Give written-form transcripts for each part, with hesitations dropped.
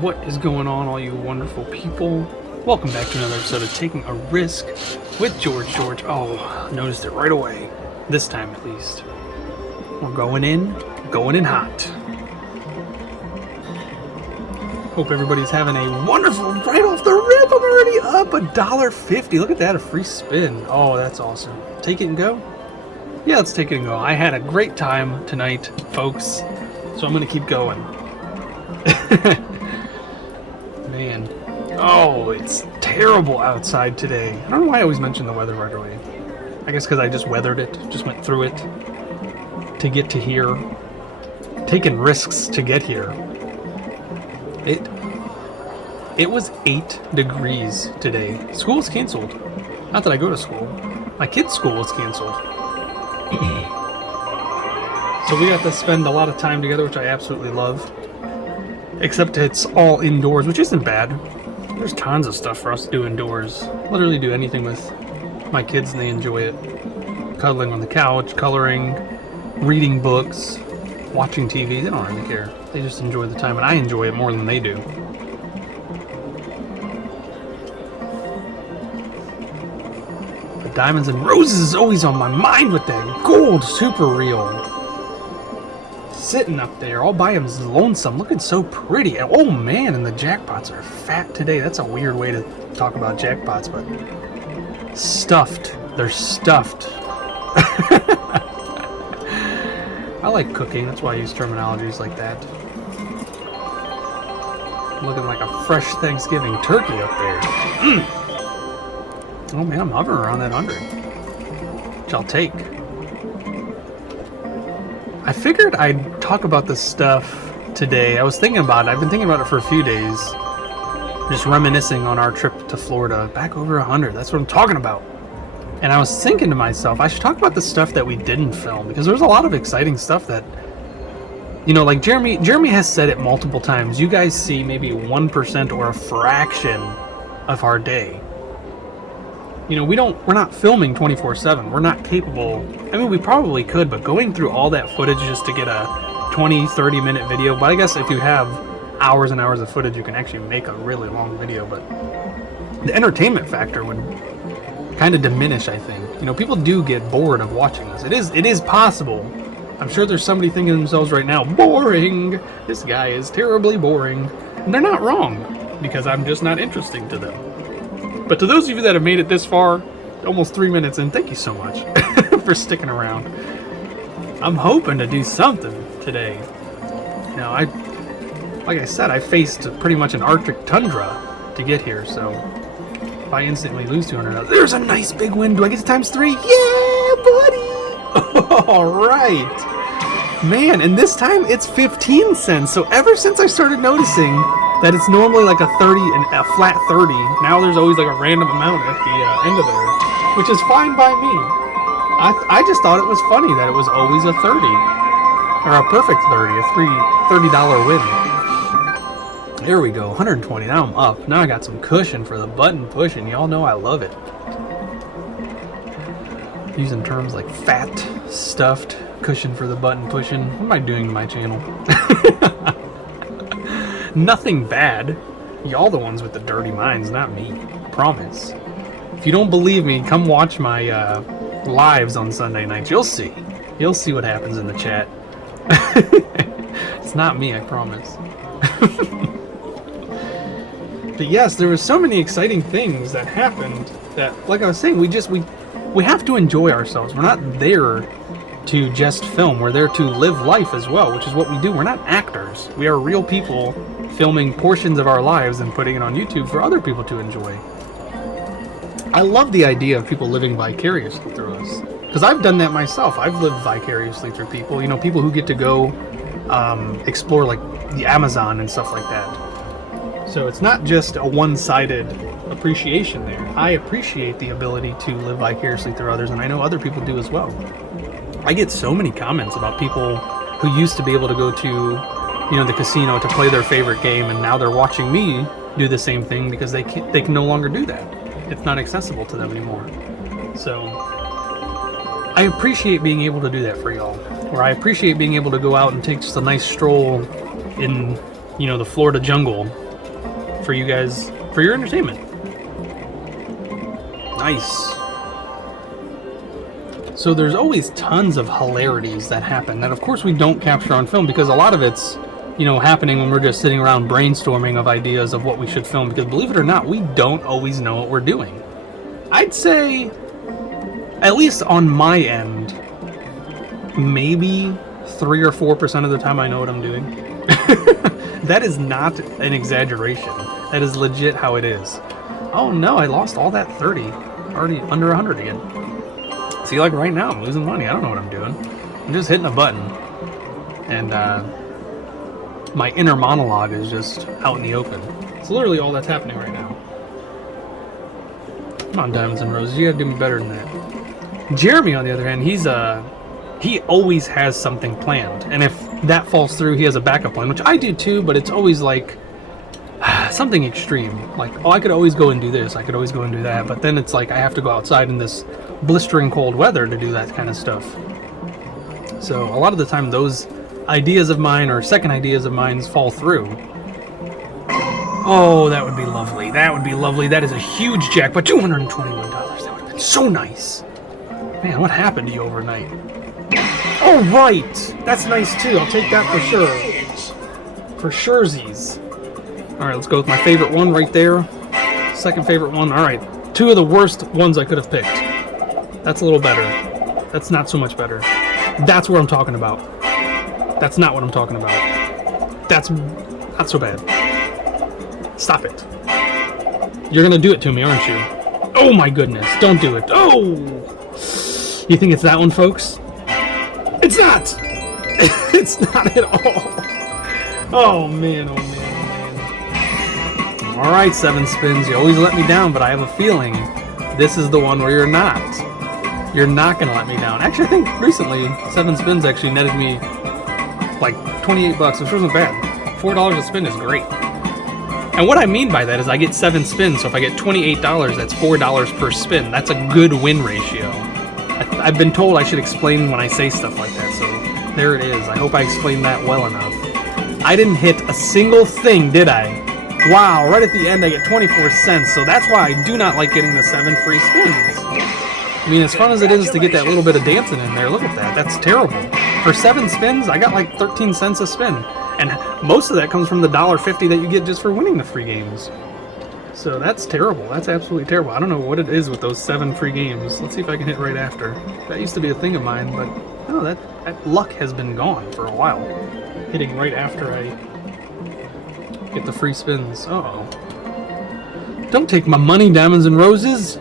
What is going on, all you wonderful people? Welcome back to another episode of Taking a Risk with George. Oh, noticed it right away. This time, at least. We're going in hot. Hope everybody's having a wonderful, right off the rip. I'm already up $1.50. Look at that, a free spin. Oh, that's awesome. Take it and go? Yeah, let's take it and go. I had a great time tonight, folks. So I'm going to keep going. Man. Oh, it's terrible outside today. I don't know why I always mention the weather right away. I guess because I just weathered it, just went through it to get to here. Taking risks to get here. It was 8 degrees today. School's canceled. Not that I go to school. My kid's school was canceled. So we got to spend a lot of time together, which I absolutely love. Except it's all indoors, which isn't bad. There's tons of stuff for us to do indoors. Literally do anything with my kids and they enjoy it. Cuddling on the couch, coloring, reading books, watching TV. They don't really care. They just enjoy the time, and I enjoy it more than they do. The diamonds and roses is always on my mind with that gold super reel. Sitting up there all by him, lonesome, looking so pretty. Oh man, and the jackpots are fat today. That's a weird way to talk about jackpots, but stuffed. They're stuffed. I like cooking, that's why I use terminologies like that. Looking like a fresh Thanksgiving turkey up there. Oh man, I'm hovering around that 100, which I'll take. I figured I'd talk about this stuff today. I was thinking about it. I've been thinking about it for a few days. Just reminiscing on our trip to Florida. Back over 100. That's what I'm talking about. And I was thinking to myself, I should talk about the stuff that we didn't film. Because there's a lot of exciting stuff that, you know, like Jeremy has said it multiple times. You guys see maybe 1% or a fraction of our day. You know, we're not filming 24/7. We're not capable. I mean, we probably could, but going through all that footage just to get a 20, 30 minute video. But I guess if you have hours and hours of footage, you can actually make a really long video. But the entertainment factor would kind of diminish, I think. You know, people do get bored of watching this. It is possible. I'm sure there's somebody thinking to themselves right now, boring. This guy is terribly boring. And they're not wrong, because I'm just not interesting to them. But to those of you that have made it this far, almost 3 minutes in, thank you so much for sticking around. I'm hoping to do something today. You know, like I said, I faced pretty much an Arctic tundra to get here, so if I instantly lose 200, there's a nice big win. Do I get to times 3? Yeah, buddy! Alright. Man, and this time it's 15 cents. So ever since I started noticing that it's normally like a 30 and a flat 30. Now there's always like a random amount at the end of there, which is fine by me. I just thought it was funny that it was always a 30 or a perfect 30, a $30 win. There we go, 120. Now I'm up. Now I got some cushion for the button pushing. Y'all know I love it. Using terms like fat, stuffed, cushion for the button pushing. What am I doing to my channel? Nothing bad. Y'all the ones with the dirty minds, not me. Promise. If you don't believe me, come watch my lives on Sunday nights. You'll see. You'll see what happens in the chat. It's not me, I promise. But yes, there were so many exciting things that happened that, like I was saying, we have to enjoy ourselves. We're not there to just film. We're there to live life as well, which is what we do. We're not actors. We are real people filming portions of our lives and putting it on YouTube for other people to enjoy. I love the idea of people living vicariously through us, because I've done that myself. I've lived vicariously through people. You know, people who get to go explore like the Amazon and stuff like that. So it's not just a one-sided appreciation there. I appreciate the ability to live vicariously through others, and I know other people do as well. I get so many comments about people who used to be able to go to, you know, the casino to play their favorite game, and now they're watching me do the same thing because they can no longer do that. It's not accessible to them anymore. So I appreciate being able to do that for y'all. Or I appreciate being able to go out and take just a nice stroll in, you know, the Florida jungle for you guys, for your entertainment. Nice. So there's always tons of hilarities that happen that of course we don't capture on film, because a lot of it's, you know, happening when we're just sitting around brainstorming of ideas of what we should film, because believe it or not, we don't always know what we're doing. I'd say, at least on my end, maybe 3 or 4% of the time I know what I'm doing. That is not an exaggeration. That is legit how it is. Oh no, I lost all that 30. Already under 100 again. See, like right now, I'm losing money. I don't know what I'm doing. I'm just hitting a button. And my inner monologue is just out in the open. It's literally all that's happening right now. Come on, Diamonds and Roses. You gotta do me better than that. Jeremy, on the other hand, he always has something planned. And if that falls through, he has a backup plan, which I do too, but it's always like something extreme. Like, oh, I could always go and do this. I could always go and do that. But then it's like I have to go outside in this blistering cold weather to do that kind of stuff. So a lot of the time those ideas of mine or second ideas of mine fall through. Oh, that would be lovely. That would be lovely. That is a huge jackpot. $221. That would have been so nice. Man, what happened to you overnight? Oh, right. That's nice too. I'll take that for sure. For surezies. All right, let's go with my favorite one right there. Second favorite one. All right. 2 of the worst ones I could have picked. That's a little better. That's not so much better. That's what I'm talking about. That's not what I'm talking about. That's not so bad. Stop it. You're gonna do it to me, aren't you? Oh my goodness. Don't do it. Oh! You think it's that one, folks? It's not! It's not at all. Oh man, oh man, oh man. Alright, 7 spins. You always let me down, but I have a feeling this is the one where you're not. You're not going to let me down. Actually, I think recently, 7 spins actually netted me like 28 bucks, which wasn't bad. $4 a spin is great. And what I mean by that is I get 7 spins, so if I get $28, that's $4 per spin. That's a good win ratio. I've been told I should explain when I say stuff like that, so there it is. I hope I explained that well enough. I didn't hit a single thing, did I? Wow, right at the end I get 24 cents, so that's why I do not like getting the 7 free spins. I mean, as fun as it is to get that little bit of dancing in there, look at that. That's terrible. For 7 spins, I got like 13 cents a spin. And most of that comes from the $1.50 that you get just for winning the free games. So that's terrible. That's absolutely terrible. I don't know what it is with those 7 free games. Let's see if I can hit right after. That used to be a thing of mine, but no, that luck has been gone for a while. Hitting right after I get the free spins. Uh-oh. Don't take my money, Diamonds and Roses.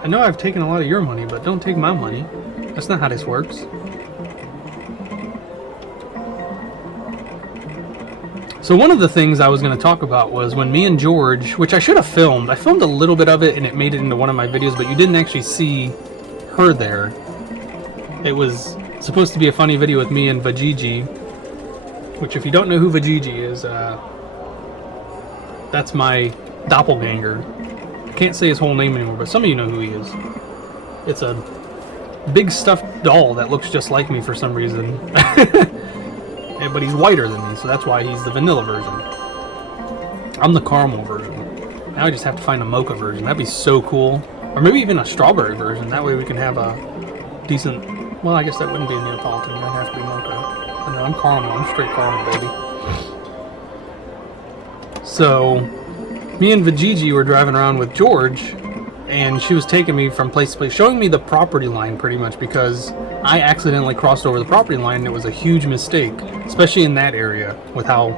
I know I've taken a lot of your money, but don't take my money. That's not how this works. So one of the things I was going to talk about was when me and George, which I should have filmed. I filmed a little bit of it and it made it into one of my videos, but you didn't actually see her there. It was supposed to be a funny video with me and Vajiji, which if you don't know who Vajiji is, that's my doppelganger. I can't say his whole name anymore, but some of you know who he is. It's a big stuffed doll that looks just like me for some reason. But he's whiter than me, so that's why he's the vanilla version. I'm the caramel version. Now I just have to find a mocha version. That'd be so cool. Or maybe even a strawberry version. That way we can have a decent... Well, I guess that wouldn't be a Neapolitan. That'd have to be mocha. But no, I'm caramel. I'm straight caramel, baby. So, me and Vajiji were driving around with George, and she was taking me from place to place, showing me the property line pretty much, because I accidentally crossed over the property line and it was a huge mistake, especially in that area, with how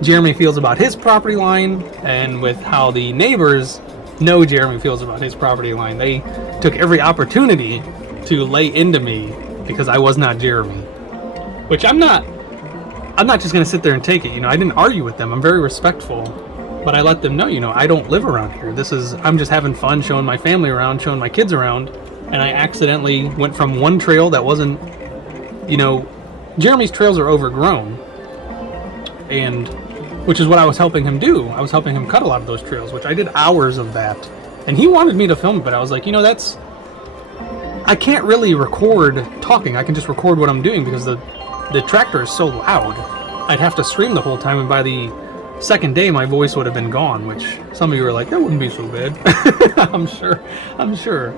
Jeremy feels about his property line and with how the neighbors know Jeremy feels about his property line. They took every opportunity to lay into me because I was not Jeremy, which I'm not just going to sit there and take it. You know, I didn't argue with them. I'm very respectful, but I let them know, you know, I don't live around here. I'm just having fun showing my family around, showing my kids around. And I accidentally went from one trail that wasn't, you know, Jeremy's trails are overgrown, and which is what I was helping him do. I was helping him cut a lot of those trails, which I did hours of that. And he wanted me to film it, but I was like, you know, I can't really record talking. I can just record what I'm doing because the tractor is so loud. I'd have to scream the whole time, and by the second day my voice would have been gone, which some of you were like, that wouldn't be so bad. I'm sure.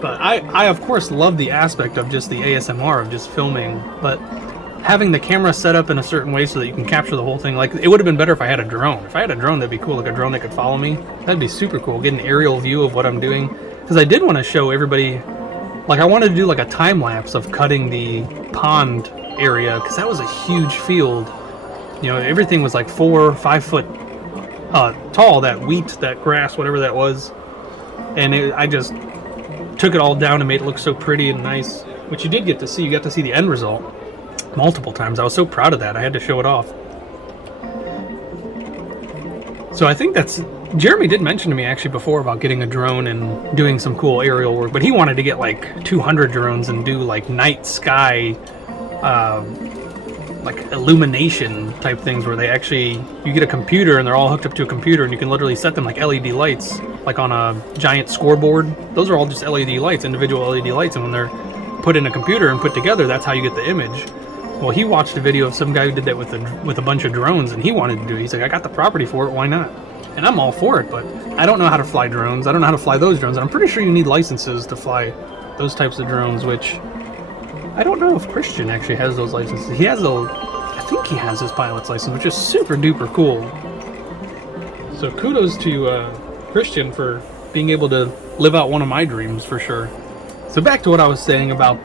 But I of course love the aspect of just the ASMR of just filming, but having the camera set up in a certain way so that you can capture the whole thing, like, it would have been better if I had a drone. If I had a drone, that'd be cool, like a drone that could follow me. That'd be super cool, get an aerial view of what I'm doing. Because I did want to show everybody, like, I wanted to do like a time lapse of cutting the pond area, because that was a huge field. You know, everything was like 4 or 5 foot tall, that wheat, that grass, whatever that was. And I just took it all down and made it look so pretty and nice, which you did get to see. You got to see the end result multiple times. I was so proud of that. I had to show it off. So I think that's... Jeremy did mention to me actually before about getting a drone and doing some cool aerial work, but he wanted to get like 200 drones and do like night sky, like illumination type things where they actually... You get a computer and they're all hooked up to a computer and you can literally set them like LED lights, like on a giant scoreboard. Those are all just LED lights, individual LED lights, and when they're put in a computer and put together, that's how you get the image. Well, he watched a video of some guy who did that with a bunch of drones, and he wanted to do it. He's like, I got the property for it, why not? And I'm all for it, but I don't know how to fly drones. I don't know how to fly those drones, and I'm pretty sure you need licenses to fly those types of drones, which I don't know if Christian actually has those licenses. He has I think he has his pilot's license, which is super duper cool. So kudos to Christian for being able to live out one of my dreams for sure. So back to what I was saying about,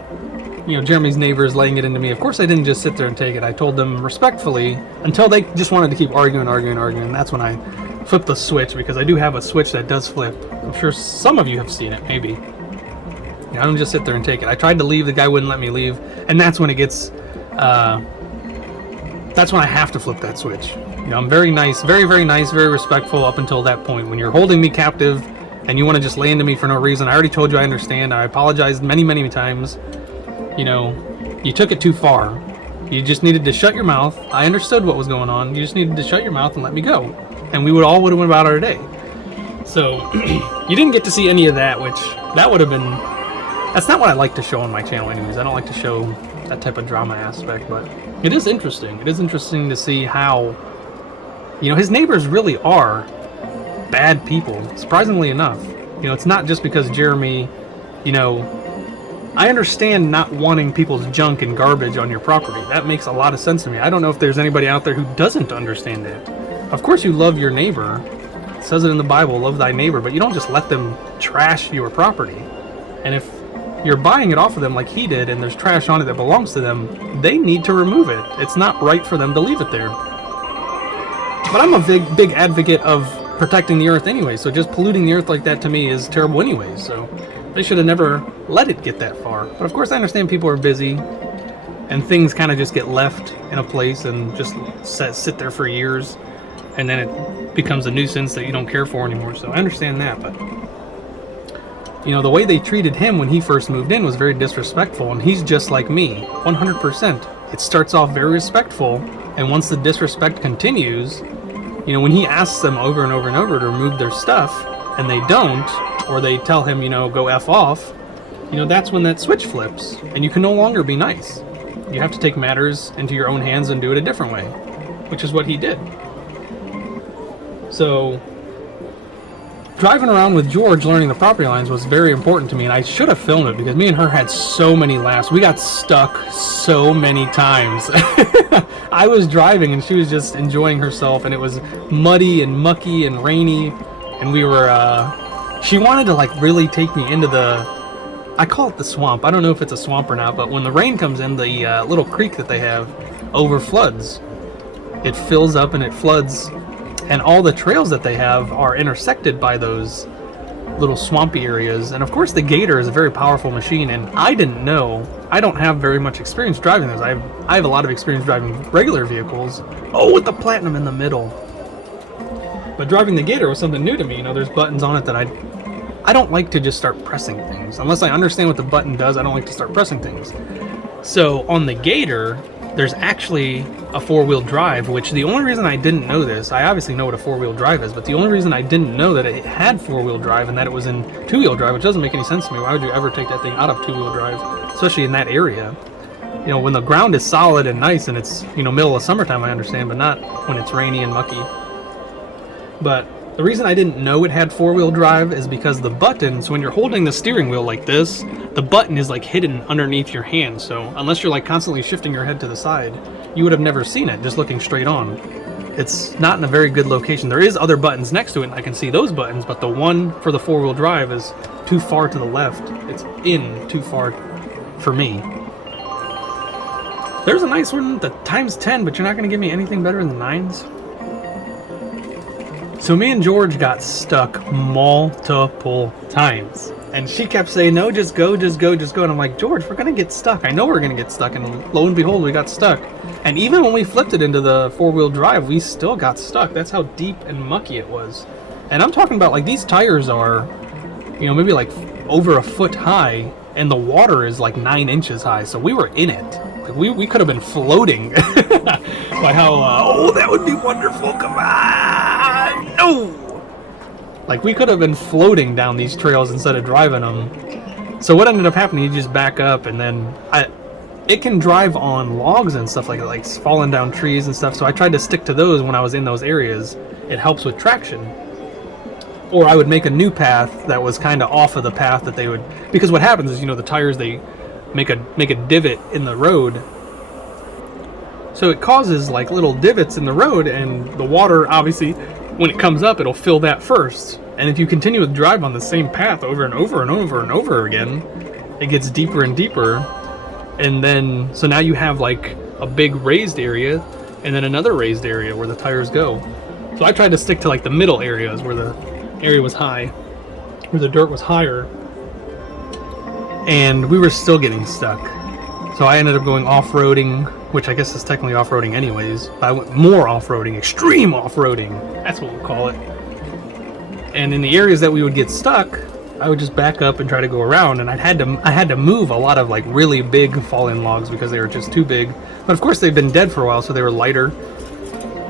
you know, Jeremy's neighbors laying it into me. Of course I didn't just sit there and take it. I told them respectfully until they just wanted to keep arguing. And that's when I flipped the switch, because I do have a switch that does flip. I'm sure some of you have seen it, maybe. You know, I don't just sit there and take it. I tried to leave, the guy wouldn't let me leave. And that's when it gets, that's when I have to flip that switch. You know, I'm very nice, very nice, very respectful up until that point. When you're holding me captive and you want to just lay into me for no reason, I already told you I understand. I apologized many times. You know, you took it too far. You just needed to shut your mouth. I understood what was going on. You just needed to shut your mouth and let me go. And we would have went about our day. So, you didn't get to see any of that, which, that would have been... That's not what I like to show on my channel anyways. I don't like to show that type of drama aspect, but it is interesting. It is interesting to see how, you know, his neighbors really are bad people, surprisingly enough. You know, it's not just because Jeremy, you know... I understand not wanting people's junk and garbage on your property. That makes a lot of sense to me. I don't know if there's anybody out there who doesn't understand that. Of course you love your neighbor. It says it in the Bible, love thy neighbor, but you don't just let them trash your property. And if you're buying it off of them like he did and there's trash on it that belongs to them, they need to remove it. It's not right for them to leave it there. But I'm a big advocate of protecting the earth anyway, so just polluting the earth like that to me is terrible anyway, so... They should have never let it get that far. But of course I understand people are busy and things kind of just get left in a place and just sit there for years, and then it becomes a nuisance that you don't care for anymore. So I understand that, but you know, the way they treated him when he first moved in was very disrespectful, and he's just like me, 100%. It starts off very respectful, and once the disrespect continues, you know, when he asks them over and over and over to remove their stuff, and they don't, or they tell him, you know, go F off, you know, that's when that switch flips, and you can no longer be nice. You have to take matters into your own hands and do it a different way, which is what he did. So, driving around with George learning the property lines was very important to me, and I should have filmed it because me and her had so many laughs. We got stuck so many times. I was driving and she was just enjoying herself, and it was muddy and mucky and rainy, and we were, she wanted to like really take me into I call it the swamp. I don't know if it's a swamp or not, but when the rain comes in, the little creek that they have overfloods. It fills up and it floods, and all the trails that they have are intersected by those little swampy areas. And of course the Gator is a very powerful machine, and I didn't know. I don't have very much experience driving those. I have a lot of experience driving regular vehicles. Oh, with the platinum in the middle. But driving the Gator was something new to me. You know, there's buttons on it that I don't like to just start pressing things. Unless I understand what the button does, I don't like to start pressing things. So on the Gator, there's actually a four-wheel drive, which the only reason I didn't know this, I obviously know what a four-wheel drive is, but the only reason I didn't know that it had four-wheel drive and that it was in two-wheel drive, which doesn't make any sense to me. Why would you ever take that thing out of two-wheel drive, especially in that area? You know, when the ground is solid and nice and it's, you know, middle of summertime, I understand, but not when it's rainy and mucky. But the reason I didn't know it had four-wheel drive is because the buttons, when you're holding the steering wheel like this, the button is like hidden underneath your hand. So unless you're like constantly shifting your head to the side, you would have never seen it just looking straight on. It's not in a very good location. There is other buttons next to it, and I can see those buttons, but the one for the four-wheel drive is too far to the left. It's in too far for me. There's a nice one, the times 10, but you're not going to give me anything better than the 9s? So me and George got stuck multiple times. And she kept saying, no, just go, just go, just go. And I'm like, George, we're going to get stuck. I know we're going to get stuck. And lo and behold, we got stuck. And even when we flipped it into the four-wheel drive, we still got stuck. That's how deep and mucky it was. And I'm talking about, like, these tires are, you know, maybe like over a foot high. And the water is like 9 inches high. So we were in it. Like, we could have been floating. By how, oh, that would be wonderful. Come on. No. Like, we could have been floating down these trails instead of driving them. So what ended up happening, you just back up, and then it can drive on logs and stuff like that, like falling down trees and stuff. So I tried to stick to those when I was in those areas. It helps with traction. Or I would make a new path that was kind of off of the path that they would, because what happens is, you know, the tires, they make a divot in the road. So it causes like little divots in the road, and the water, obviously, when it comes up, it'll fill that first. And if you continue to drive on the same path over and over and over and over again, it gets deeper and deeper. And then, so now you have like a big raised area and then another raised area where the tires go. So I tried to stick to like the middle areas where the area was high, where the dirt was higher. And we were still getting stuck. So I ended up going off-roading, which I guess is technically off-roading anyways. I went more off-roading, extreme off-roading. That's what we'll call it. And in the areas that we would get stuck, I would just back up and try to go around. And I had to move a lot of like really big fallen logs because they were just too big. But of course they've been dead for a while, so they were lighter.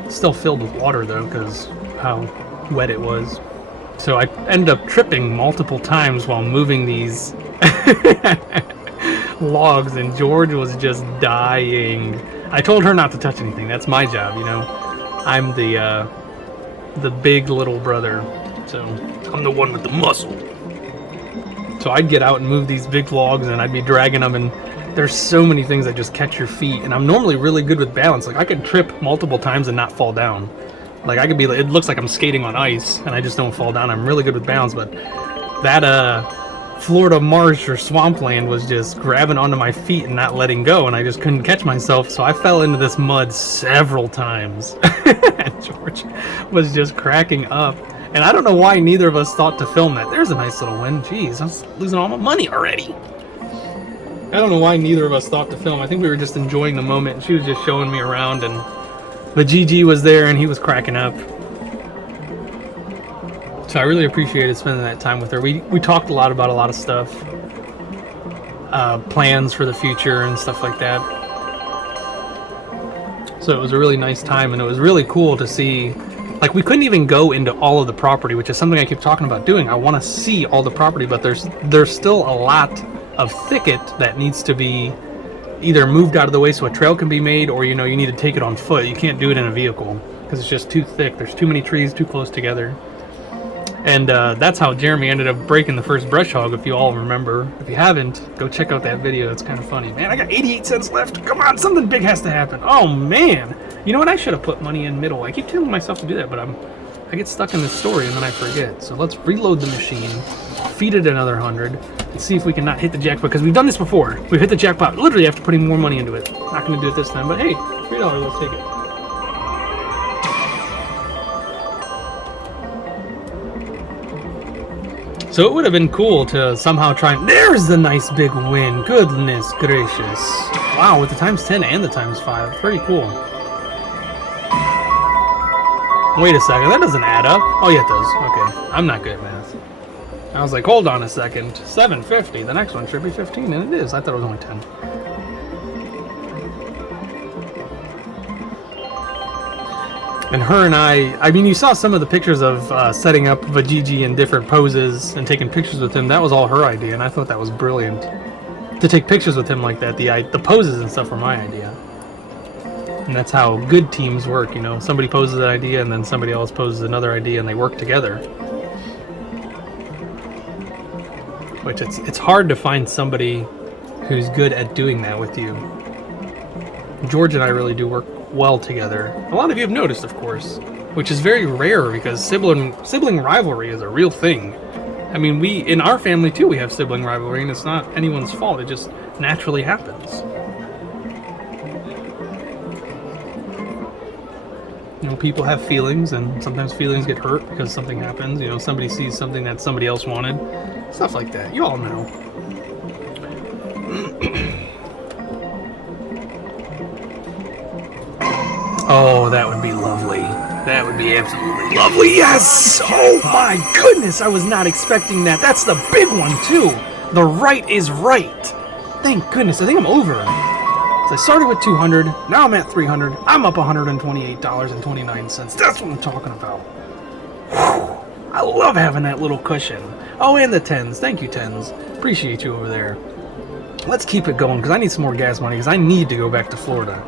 Still filled with water though, because how wet it was. So I ended up tripping multiple times while moving these logs, and George was just dying. I told her not to touch anything. That's my job, you know. I'm the big little brother, so I'm the one with the muscle. So I'd get out and move these big logs, and I'd be dragging them, and there's so many things that just catch your feet. And I'm normally really good with balance. Like, I could trip multiple times and not fall down. Like, I could be, it looks like I'm skating on ice, and I just don't fall down. I'm really good with balance, but that Florida marsh or swampland was just grabbing onto my feet and not letting go, and I just couldn't catch myself. So I fell into this mud several times. And George was just cracking up. And I don't know why neither of us thought to film that. There's a nice little win. Jeez, I'm losing all my money already. I don't know why neither of us thought to film. I think we were just enjoying the moment, and she was just showing me around, and the GG was there, and he was cracking up. So I really appreciated spending that time with her. We talked a lot about a lot of stuff. Plans for the future and stuff like that. So it was a really nice time, and it was really cool to see. Like, we couldn't even go into all of the property, which is something I keep talking about doing. I want to see all the property, but there's still a lot of thicket that needs to be either moved out of the way so a trail can be made, or, you know, you need to take it on foot. You can't do it in a vehicle because it's just too thick. There's too many trees too close together. And that's how Jeremy ended up breaking the first brush hog, if you all remember. If you haven't, go check out that video. It's kind of funny. Man, I got 88 cents left. Come on, something big has to happen. Oh, man. You know what? I should have put money in middle. I keep telling myself to do that, but I get stuck in this story and then I forget. So let's reload the machine, feed it another 100, and see if we can not hit the jackpot, because we've done this before. We've hit the jackpot literally after putting more money into it. Not going to do it this time, but hey, $3, let's take it. So it would have been cool to somehow try and... There's the nice big win. Goodness gracious. Wow, with the times 10 and the times 5. Pretty cool. Wait a second, that doesn't add up. Oh yeah, it does. Okay, I'm not good at math. I was like, hold on a second. 750, the next one should be 15, and it is. I thought it was only 10. And her and I mean, you saw some of the pictures of setting up Vajiji in different poses and taking pictures with him. That was all her idea, and I thought that was brilliant. to take pictures with him like that. The poses and stuff were my idea. And that's how good teams work, you know. Somebody poses an idea and then somebody else poses another idea and they work together. Which it's hard to find somebody who's good at doing that with you. George and I really do work well together. A lot of you have noticed, of course, which is very rare because sibling rivalry is a real thing. I mean, in our family too, we have sibling rivalry, and it's not anyone's fault. It just naturally happens. You know, people have feelings, and sometimes feelings get hurt because something happens. You know, somebody sees something that somebody else wanted. Stuff like that. You all know. Oh, that would be lovely. That would be absolutely lovely. Yes! Oh my goodness, I was not expecting that. That's the big one, too. The right is right. Thank goodness. I think I'm over. So I started with 200. Now I'm at 300. I'm up $128.29. That's what I'm talking about. Whew. I love having that little cushion. Oh, and the tens. Thank you, tens. Appreciate you over there. Let's keep it going because I need some more gas money because I need to go back to Florida.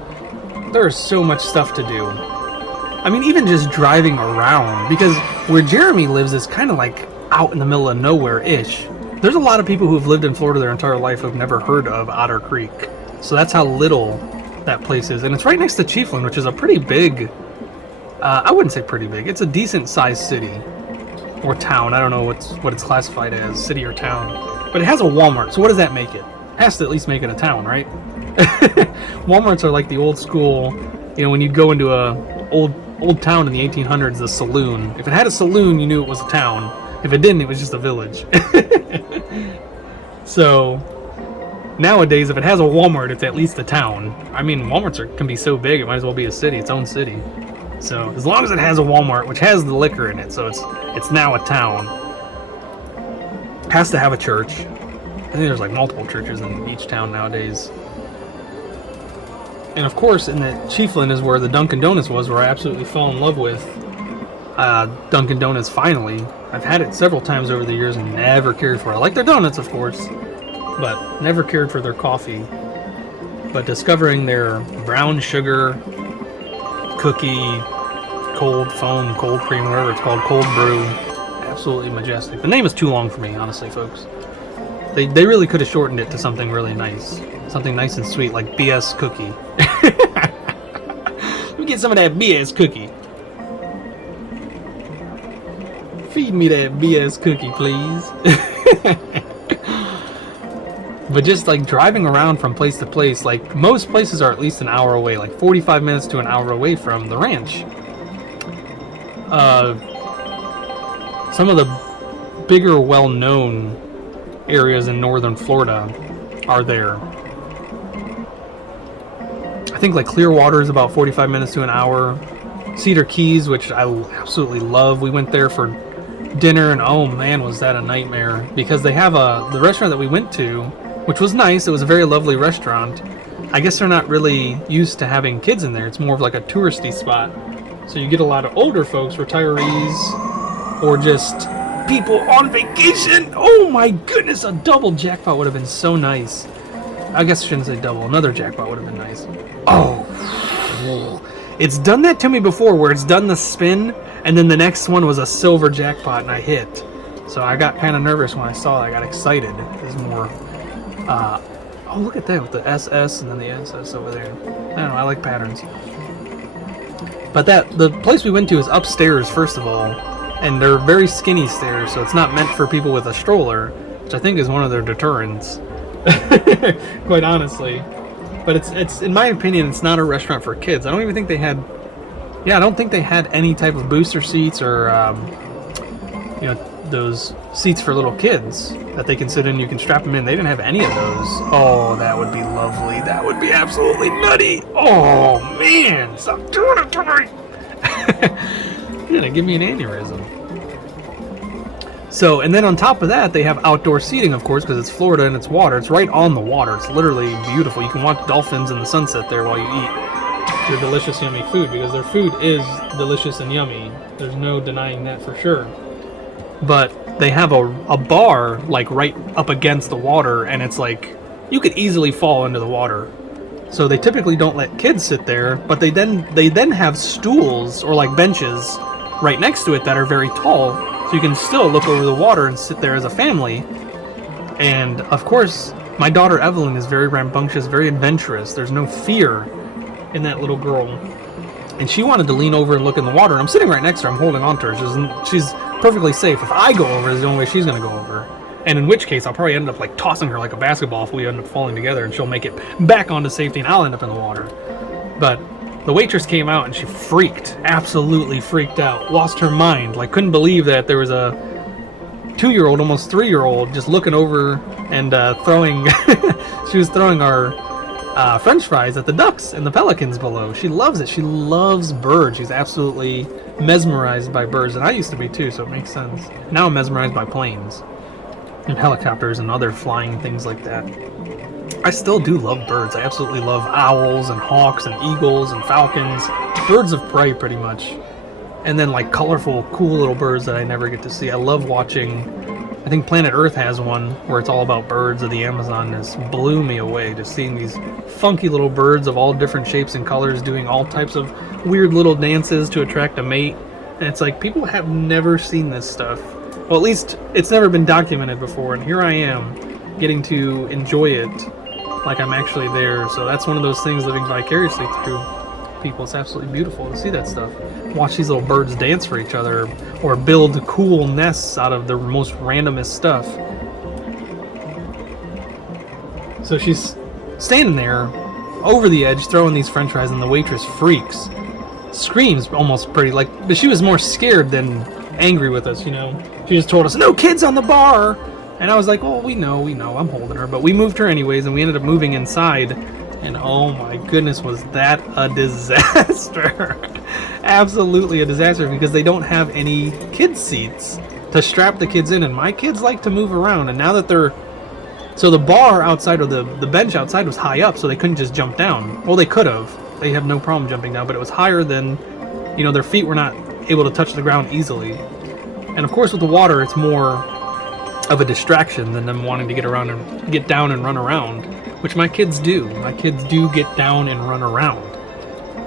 There is so much stuff to do. I mean, even just driving around, because where Jeremy lives is kind of like out in the middle of nowhere-ish. There's a lot of people who've lived in Florida their entire life who've never heard of Otter Creek. So that's how little that place is. And it's right next to Chiefland, which is a pretty big, I wouldn't say pretty big, it's a decent-sized city. Or town, I don't know what it's classified as, city or town. But it has a Walmart, so what does that make it? It has to at least make it a town, right? Walmarts are like the old school, you know, when you'd go into a old town in the 1800s, the saloon. If it had a saloon, you knew it was a town. If it didn't, it was just a village. So nowadays, if it has a Walmart, it's at least a town. I mean, Walmarts can be so big, it might as well be a city, its own city. So as long as it has a Walmart, which has the liquor in it, so it's now a town. It has to have a church. I think there's like multiple churches in each town nowadays. And of course, in the Chiefland is where the Dunkin' Donuts was, where I absolutely fell in love with Dunkin' Donuts finally. I've had it several times over the years and never cared for it. I like their donuts, of course, but never cared for their coffee. But discovering their brown sugar, cookie, cold foam, cold cream, whatever it's called, cold brew, absolutely majestic. The name is too long for me, honestly, folks. They really could have shortened it to something really nice. Something nice and sweet, like BS cookie. Let me get some of that BS cookie. Feed me that BS cookie, please. But just like driving around from place to place, like most places are at least an hour away, like 45 minutes to an hour away from the ranch. Some of the bigger, well-known areas in northern Florida are there. I think like Clearwater is about 45 minutes to an hour. Cedar Keys, which I absolutely love. We went there for dinner and oh man, was that a nightmare, because they have the restaurant that we went to, which was nice. It was a very lovely restaurant. I guess they're not really used to having kids in there. It's more of like a touristy spot. So you get a lot of older folks, retirees, or just people on vacation. Oh my goodness, a double jackpot would have been so nice. I guess I shouldn't say double. Another jackpot would have been nice. Oh, it's done that to me before, where it's done the spin, and then the next one was a silver jackpot, and I hit. So I got kind of nervous when I saw it. I got excited. There's more. Oh, look at that with the SS and then the SS over there. I don't know. I like patterns. But the place we went to is upstairs, first of all, and they're very skinny stairs, so it's not meant for people with a stroller, which I think is one of their deterrents. Quite honestly. But it's in my opinion, it's not a restaurant for kids. I don't even think they had. Yeah, I don't think they had any type of booster seats or you know, those seats for little kids that they can sit in. You can strap them in. They didn't have any of those. Oh, that would be lovely. That would be absolutely nutty. Oh man, stop doing it to me. You're gonna give me an aneurysm. So, and then on top of that, they have outdoor seating, of course, because it's Florida and it's water. It's right on the water. It's literally beautiful. You can watch dolphins in the sunset there while you eat your delicious, yummy food, because their food is delicious and yummy. There's no denying that for sure. But they have a bar, like, right up against the water, and it's like you could easily fall into the water. So they typically don't let kids sit there, but they then have stools or like benches right next to it that are very tall, so you can still look over the water and sit there as a family. And of course, my daughter Evelyn is very rambunctious, very adventurous. There's no fear in that little girl. And she wanted to lean over and look in the water. I'm sitting right next to her. I'm holding on to her. She's perfectly safe. If I go over, it's the only way she's going to go over. And in which case, I'll probably end up like tossing her like a basketball if we end up falling together, and she'll make it back onto safety, and I'll end up in the water. But the waitress came out and she freaked, absolutely freaked out, lost her mind. Like, couldn't believe that there was a 2-year-old, almost 3-year-old, just looking over and throwing. She was throwing our French fries at the ducks and the pelicans below. She loves it. She loves birds. She's absolutely mesmerized by birds, and I used to be too, so it makes sense. Now I'm mesmerized by planes and helicopters and other flying things like that. I still do love birds. I absolutely love owls and hawks and eagles and falcons. Birds of prey, pretty much. And then like colorful, cool little birds that I never get to see. I love watching, I think Planet Earth has one where it's all about birds of the Amazon. This blew me away, just seeing these funky little birds of all different shapes and colors doing all types of weird little dances to attract a mate. And it's like, people have never seen this stuff. Well, at least it's never been documented before, and here I am getting to enjoy it like I'm actually there. So that's one of those things, living vicariously through people. It's absolutely beautiful to see that stuff. Watch these little birds dance for each other, or build cool nests out of the most randomest stuff. So she's standing there over the edge throwing these french fries, and the waitress freaks, screams almost pretty, like, but she was more scared than angry with us, you know. She just told us, no kids on the bar. And I was like, well, we know, I'm holding her. But we moved her anyways, and we ended up moving inside. And oh my goodness, was that a disaster. Absolutely a disaster, because they don't have any kids seats to strap the kids in. And my kids like to move around. And now that they're... So the bar outside, or the bench outside, was high up, so they couldn't just jump down. Well, they could have. They have no problem jumping down, but it was higher than, you know, their feet were not able to touch the ground easily. And of course with the water, it's more of a distraction than them wanting to get down and run around, which my kids do. My kids do get down and run around.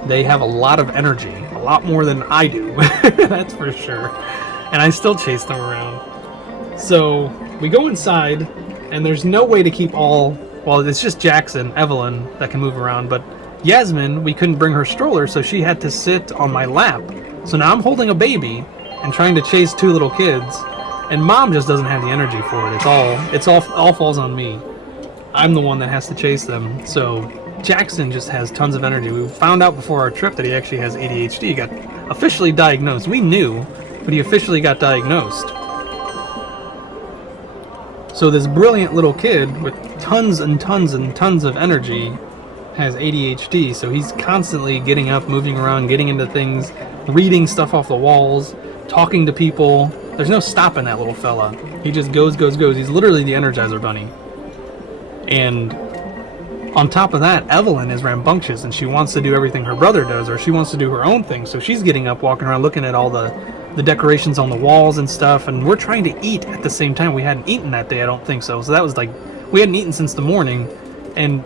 They have a lot of energy, a lot more than I do. That's for sure. And I still chase them around. So we go inside, and there's no way to keep all, well, it's just Jackson, Evelyn, that can move around, but Yasmin, we couldn't bring her stroller, so she had to sit on my lap. So now I'm holding a baby and trying to chase 2 little kids, and Mom just doesn't have the energy for it. It all falls on me. I'm the one that has to chase them. So Jackson just has tons of energy. We found out before our trip that he actually has ADHD. He got officially diagnosed. We knew, but he officially got diagnosed. So this brilliant little kid with tons and tons and tons of energy has ADHD, so he's constantly getting up, moving around, getting into things, reading stuff off the walls, talking to people. There's no stopping that little fella. He just goes. He's literally the Energizer Bunny. And on top of that, Evelyn is rambunctious, and she wants to do everything her brother does, or she wants to do her own thing. So she's getting up, walking around, looking at all the decorations on the walls and stuff, and we're trying to eat at the same time. We hadn't eaten that day, I don't think so. So that was like, we hadn't eaten since the morning, and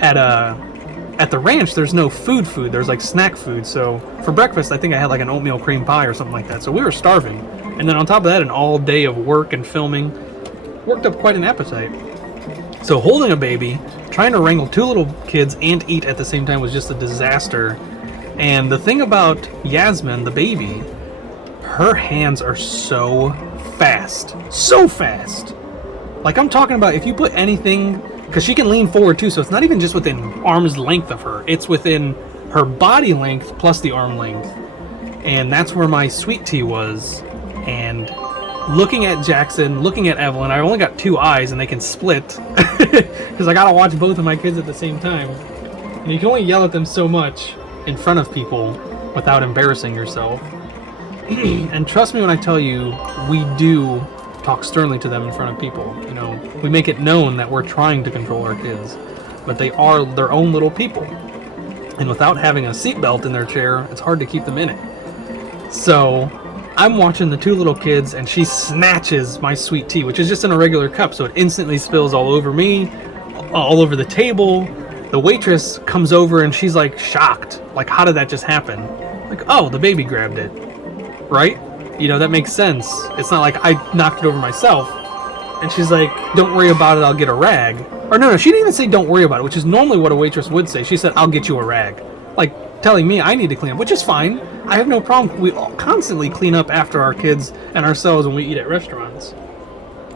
at the ranch, there's no food. There's like snack food. So for breakfast, I think I had like an oatmeal cream pie or something like that. So we were starving. And then on top of that, an all day of work and filming worked up quite an appetite. So holding a baby, trying to wrangle 2 little kids and eat at the same time was just a disaster. And the thing about Yasmin, the baby, her hands are so fast. So fast. Like, I'm talking about, if you put anything, because she can lean forward too, so it's not even just within arm's length of her. It's within her body length plus the arm length. And that's where my sweet tea was. And looking at Jackson, looking at Evelyn, I only got 2 eyes and they can split. Because I gotta watch both of my kids at the same time. And you can only yell at them so much in front of people without embarrassing yourself. And trust me when I tell you, we do talk sternly to them in front of people. You know, we make it known that we're trying to control our kids, but they are their own little people. And without having a seatbelt in their chair, it's hard to keep them in it. So I'm watching the 2 little kids, and she snatches my sweet tea, which is just in a regular cup, so it instantly spills all over me, all over the table. The waitress comes over and she's like shocked. Like, how did that just happen? Like, oh, the baby grabbed it. Right? You know, that makes sense. It's not like I knocked it over myself. And she's like, don't worry about it, I'll get a rag. Or no, she didn't even say don't worry about it, which is normally what a waitress would say. She said, I'll get you a rag. Like, telling me I need to clean up, which is fine. I have no problem. We all constantly clean up after our kids and ourselves when we eat at restaurants.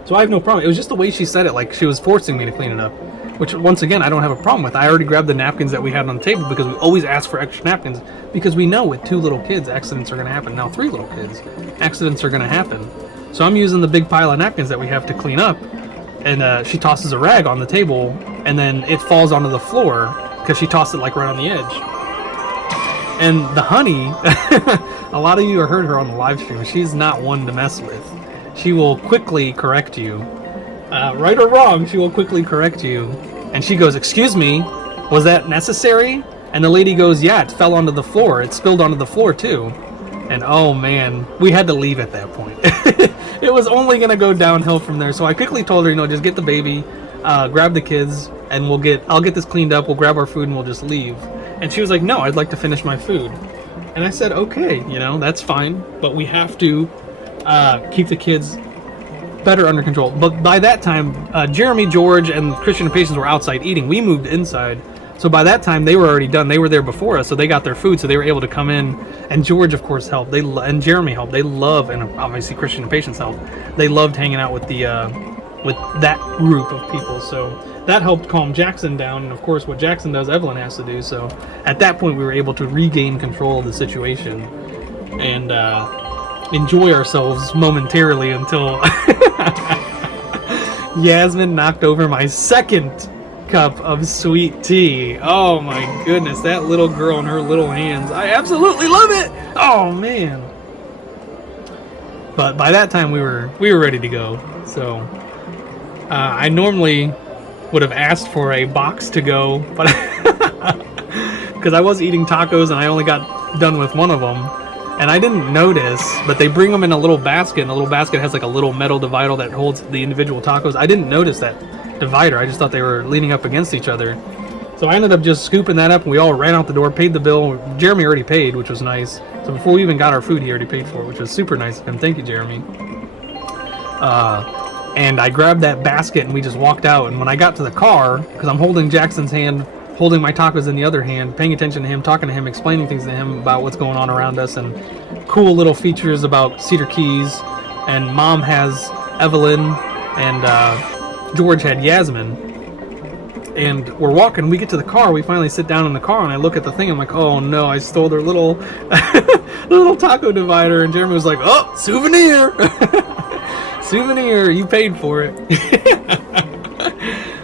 So I have no problem. It was just the way she said it, like she was forcing me to clean it up. Which, once again, I don't have a problem with. I already grabbed the napkins that we had on the table because we always ask for extra napkins. Because we know with 2 little kids, accidents are going to happen. Now 3 little kids, accidents are going to happen. So I'm using the big pile of napkins that we have to clean up. And she tosses a rag on the table, and then it falls onto the floor because she tossed it like right on the edge. And the honey, a lot of you heard her on the live stream. She's not one to mess with. She will quickly correct you. Right or wrong, she will quickly correct you. And she goes, excuse me, was that necessary? And the lady goes, yeah, it fell onto the floor. It spilled onto the floor too. And oh man, we had to leave at that point. It was only going to go downhill from there. So I quickly told her, you know, just get the baby, grab the kids, and I'll get this cleaned up. We'll grab our food and we'll just leave. And she was like, no, I'd like to finish my food. And I said, okay, you know, that's fine. But we have to keep the kids better under control. But by that time, Jeremy, George, and Christian and Patience were outside eating. We moved inside. So by that time, they were already done. They were there before us, so they got their food, so they were able to come in. And George, of course, helped. And Jeremy helped. They love, and obviously Christian and Patience helped. They loved hanging out with with that group of people. So that helped calm Jackson down. And of course, what Jackson does, Evelyn has to do. So at that point, we were able to regain control of the situation and enjoy ourselves momentarily until Yasmin knocked over my second cup of sweet tea. Oh my goodness, that little girl and her little hands. I absolutely love it. Oh man. But by that time we were ready to go. So I normally would have asked for a box to go, but because I was eating tacos and I only got done with one of them. And I didn't notice, but they bring them in a little basket, and the little basket has like a little metal divider that holds the individual tacos. I didn't notice that divider. I just thought they were leaning up against each other. So I ended up just scooping that up, and we all ran out the door, paid the bill. Jeremy already paid, which was nice. So before we even got our food, he already paid for it, which was super nice of him. Thank you, Jeremy. And I grabbed that basket, and we just walked out. And when I got to the car, because I'm holding Jackson's hand, holding my tacos in the other hand, paying attention to him, talking to him, explaining things to him about what's going on around us, and cool little features about Cedar Keys. And Mom has Evelyn, and George had Yasmin. And we're walking, we get to the car, we finally sit down in the car, and I look at the thing, I'm like, oh no, I stole their little little taco divider. And Jeremy was like, oh, souvenir. Souvenir, you paid for it.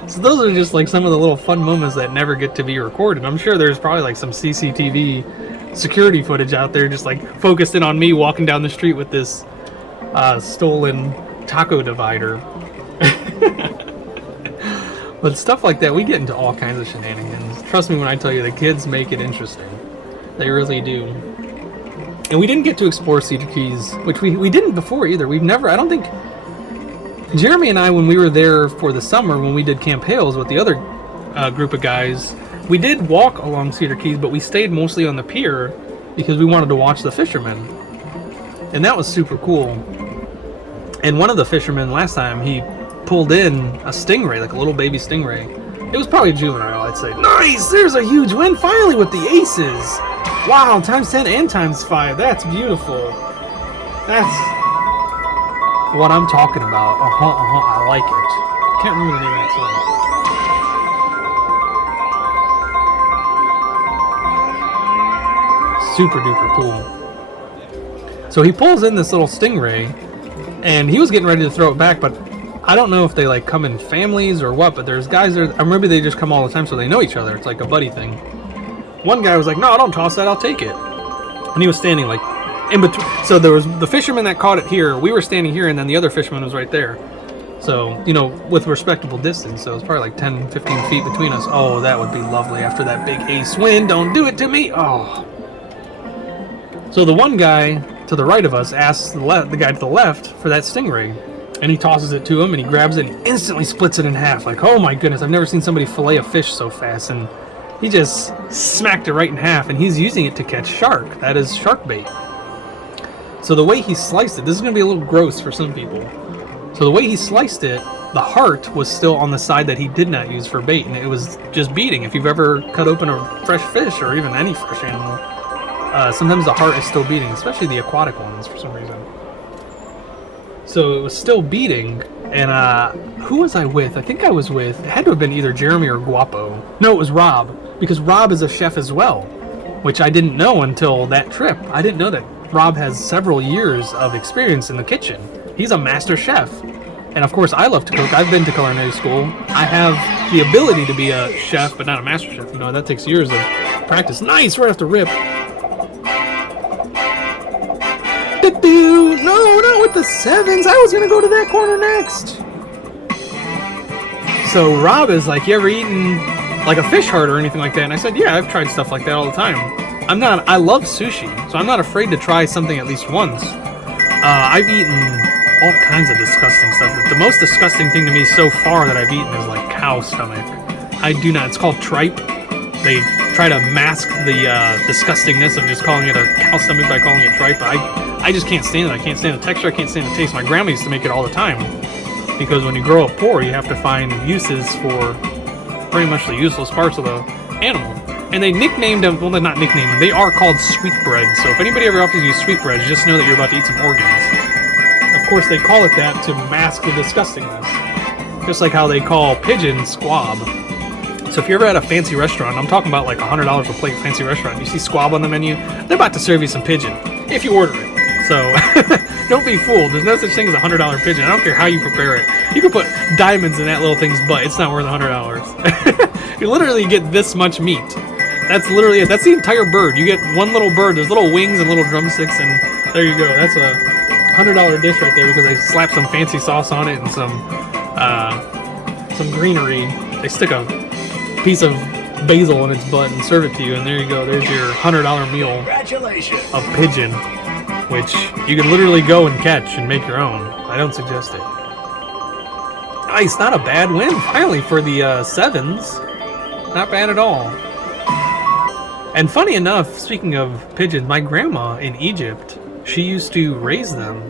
So those are just like some of the little fun moments that never get to be recorded. I'm sure there's probably like some CCTV security footage out there just like focused in on me walking down the street with this stolen taco divider. But stuff like that, we get into all kinds of shenanigans. Trust me when I tell you, the kids make it interesting. They really do. And we didn't get to explore Cedar Keys, which we didn't before either. We've never, I don't think, Jeremy and I, when we were there for the summer, when we did Camp Hales with the other group of guys, we did walk along Cedar Keys, but we stayed mostly on the pier because we wanted to watch the fishermen. And that was super cool. And one of the fishermen last time, he pulled in a stingray, like a little baby stingray. It was probably juvenile, I'd say. Nice! There's a huge win finally with the aces! Wow, times 10 and times 5. That's beautiful. That's what I'm talking about. I like it. Can't remember the name of that song. Super duper cool. So he pulls in this little stingray, and he was getting ready to throw it back, but I don't know if they like come in families or what, but there's guys there, I remember they just come all the time so they know each other. It's like a buddy thing. One guy was like, no, don't toss that, I'll take it. And he was standing like in between. So there was the fisherman that caught it here, we were standing here, and then the other fisherman was right there. So, you know, with respectable distance. So it's probably like 10, 15 feet between us. Oh, that would be lovely after that big ace win. Don't do it to me. Oh. So the one guy to the right of us asked the guy to the left for that stingray. And he tosses it to him, and he grabs it and instantly splits it in half. Like, oh my goodness, I've never seen somebody fillet a fish so fast. And he just smacked it right in half, and he's using it to catch shark. That is shark bait. So the way he sliced it, this is going to be a little gross for some people. So the way he sliced it, the heart was still on the side that he did not use for bait, and it was just beating. If you've ever cut open a fresh fish, or even any fresh animal, sometimes the heart is still beating, especially the aquatic ones for some reason. So it was still beating, and who was I with? I think I was with, it had to have been either Jeremy or Guapo. No, it was Rob, because Rob is a chef as well, which I didn't know until that trip. I didn't know that Rob has several years of experience in the kitchen. He's a master chef. And of course, I love to cook. I've been to culinary school. I have the ability to be a chef, but not a master chef. You know, that takes years of practice. Nice, right off the rip. No, not with the sevens. I was going to go to that corner next. So Rob is like, you ever eaten like a fish heart or anything like that? And I said, yeah, I've tried stuff like that all the time. I love sushi, so I'm not afraid to try something at least once. I've eaten all kinds of disgusting stuff. The most disgusting thing to me so far that I've eaten is like cow stomach. I do not. It's called tripe. They try to mask the disgustingness of just calling it a cow stomach by calling it tripe. I just can't stand it. I can't stand the texture. I can't stand the taste. My grandma used to make it all the time, because when you grow up poor, you have to find uses for pretty much the useless parts of the animal. And they nicknamed them, well, they're not nicknamed them, they are called sweetbread. So if anybody ever offers you sweetbreads, just know that you're about to eat some organs. Of course, they call it that to mask the disgustingness. Just like how they call pigeon squab. So if you're ever at a fancy restaurant, I'm talking about like $100 a plate fancy restaurant, you see squab on the menu, they're about to serve you some pigeon, if you order it. So don't be fooled. There's no such thing as a $100 pigeon. I don't care how you prepare it. You can put diamonds in that little thing's butt. It's not worth $100. You literally get this much meat. That's literally it. That's the entire bird. You get one little bird. There's little wings and little drumsticks, and there you go. That's a $100 dish right there, because they slap some fancy sauce on it and some greenery. They stick a piece of basil in its butt and serve it to you, and there you go. There's your $100 meal of pigeon, which you can literally go and catch and make your own. I don't suggest it. Nice, not a bad win finally for the sevens. Not bad at all. And funny enough, speaking of pigeons, my grandma in Egypt, she used to raise them.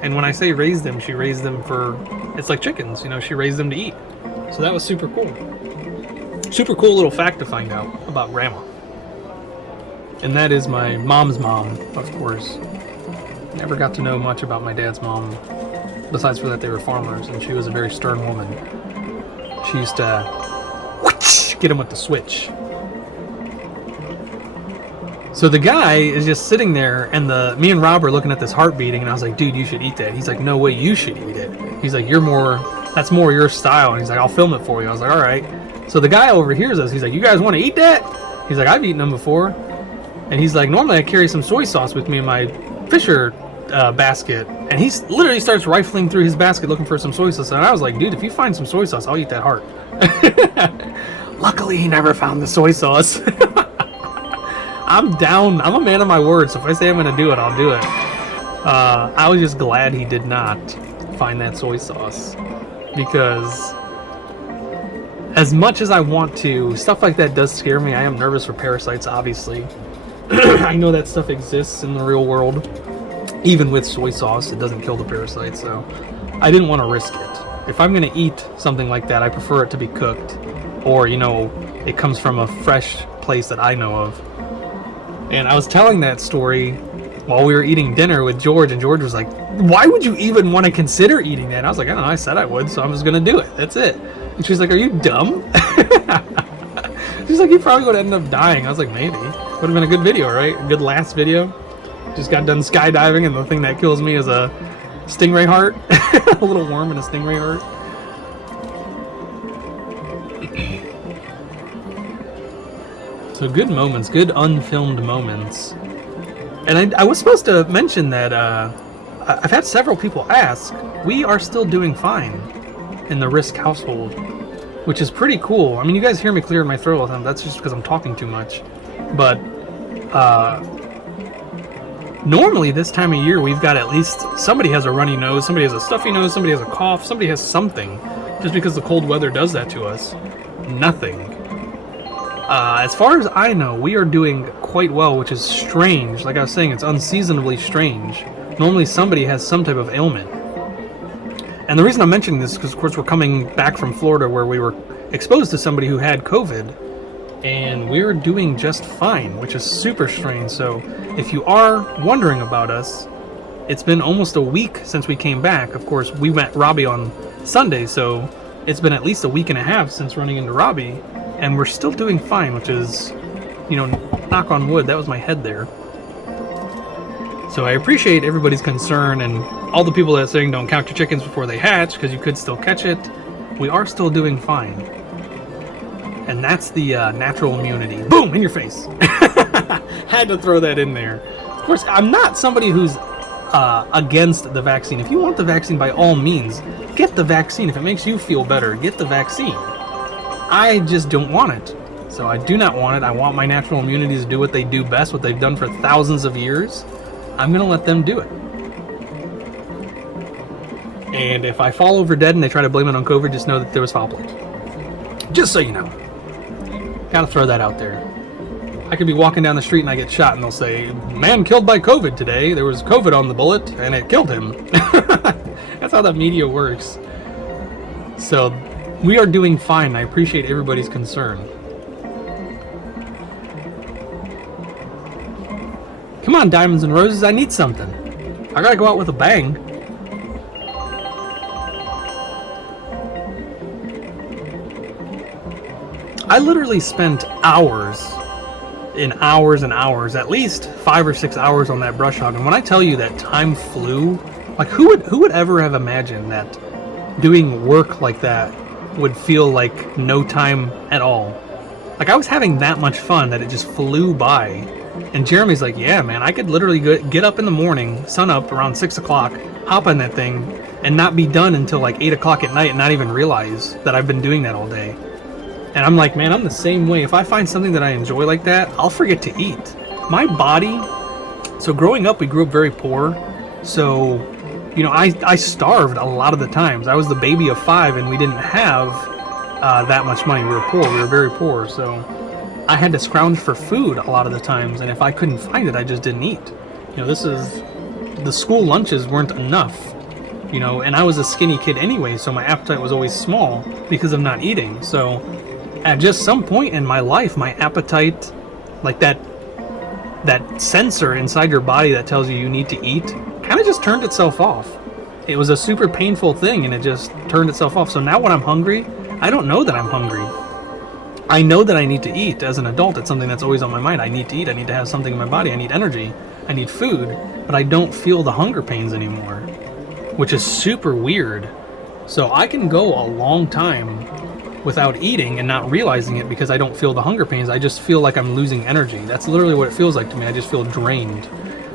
And when I say raise them, she raised them for, it's like chickens, you know, she raised them to eat. So that was super cool. Super cool little fact to find out about grandma. And that is my mom's mom, of course. Never got to know much about my dad's mom, besides for that they were farmers, and she was a very stern woman. She used to get him with the switch. So the guy is just sitting there, and me and Rob are looking at this heart beating, and I was like, dude, you should eat that. He's like, no way, you should eat it. He's like, that's more your style. And he's like, I'll film it for you. I was like, all right. So the guy overhears us. He's like, you guys want to eat that? He's like, I've eaten them before. And he's like, normally I carry some soy sauce with me in my fisher basket. And he literally starts rifling through his basket looking for some soy sauce. And I was like, dude, if you find some soy sauce, I'll eat that heart. Luckily, he never found the soy sauce. I'm down. I'm a man of my word, so if I say I'm going to do it, I'll do it. I was just glad he did not find that soy sauce, because as much as I want to, stuff like that does scare me. I am nervous for parasites, obviously. I know that stuff exists in the real world. Even with soy sauce, it doesn't kill the parasites, so I didn't want to risk it. If I'm going to eat something like that, I prefer it to be cooked, or, you know, it comes from a fresh place that I know of. And I was telling that story while we were eating dinner with George, and George was like, why would you even want to consider eating that? And I was like, I don't know, I said I would, so I'm just going to do it. That's it. And she's like, are you dumb? She's like, you probably would end up dying. I was like, maybe. Would have been a good video, right? A good last video. Just got done skydiving, and the thing that kills me is a stingray heart. A little worm in a stingray heart. So good moments, good unfilmed moments. And I was supposed to mention that I've had several people ask, we are still doing fine in the Rizk household, which is pretty cool. I mean, you guys hear me clearing my throat all the time. That's just because I'm talking too much. But Normally, this time of year, we've got at least somebody has a runny nose, somebody has a stuffy nose, somebody has a cough, somebody has something. Just because the cold weather does that to us. Nothing. As far as I know, we are doing quite well, which is strange. Like I was saying, it's unseasonably strange. Normally, somebody has some type of ailment. And the reason I'm mentioning this is because, of course, we're coming back from Florida where we were exposed to somebody who had COVID. And we're doing just fine, which is super strange. So if you are wondering about us, it's been almost a week since we came back. Of course, we met Robbie on Sunday, so it's been at least a week and a half since running into Robbie, and we're still doing fine, which is, you know, knock on wood. That was my head there. So I appreciate everybody's concern and all the people that are saying don't count your chickens before they hatch, because you could still catch it. We are still doing fine. And that's the natural immunity. Boom! In your face. Had to throw that in there. Of course, I'm not somebody who's against the vaccine. If you want the vaccine, by all means, get the vaccine. If it makes you feel better, get the vaccine. I just don't want it. So I do not want it. I want my natural immunity to do what they do best, what they've done for thousands of years. I'm going to let them do it. And if I fall over dead and they try to blame it on COVID, just know that there was foul play. Just so you know. Gotta throw that out there. I could be walking down the street and I get shot and they'll say, man killed by COVID today. There was COVID on the bullet and it killed him. That's how the media works. So we are doing fine. I appreciate everybody's concern. Come on, Diamonds and Roses, I need something. I gotta go out with a bang. I literally spent hours and hours, at least 5 or 6 hours on that brush hog. And when I tell you that time flew, like who would ever have imagined that doing work like that would feel like no time at all? Like I was having that much fun that it just flew by. And Jeremy's like, yeah, man, I could literally get up in the morning, sun up around 6 o'clock, hop on that thing, and not be done until like 8 o'clock at night and not even realize that I've been doing that all day. And I'm like, man, I'm the same way. If I find something that I enjoy like that, I'll forget to eat. My body, so growing up, we grew up very poor. So, you know, I starved a lot of the times. I was the baby of 5 and we didn't have that much money. We were poor. We were very poor. So I had to scrounge for food a lot of the times. And if I couldn't find it, I just didn't eat. You know, the school lunches weren't enough. You know, and I was a skinny kid anyway, so my appetite was always small because of not eating. So at just some point in my life, my appetite, like that sensor inside your body that tells you need to eat, kind of just turned itself off. It was a super painful thing, and it just turned itself off. So now when I'm hungry, I don't know that I'm hungry. I know that I need to eat. As an adult, it's something that's always on my mind. I need to eat. I need to have something in my body. I need energy. I need food. But I don't feel the hunger pains anymore, which is super weird. So I can go a long time without eating and not realizing it because I don't feel the hunger pains. I just feel like I'm losing energy. That's literally what it feels like to me. I just feel drained.